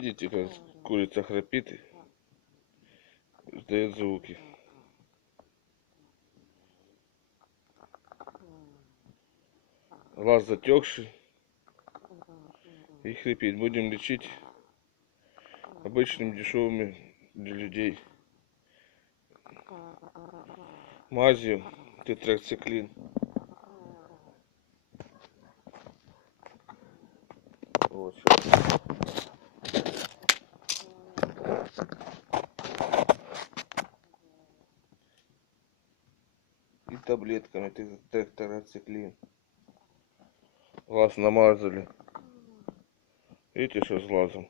Видите, как курица храпит и издает звуки. Глаз затекший и хрипит. Будем лечить обычными дешевыми для людей мазью тетрациклин. Вот. И таблетками тетрациклин. Глаз намазали. Видите, что с глазом?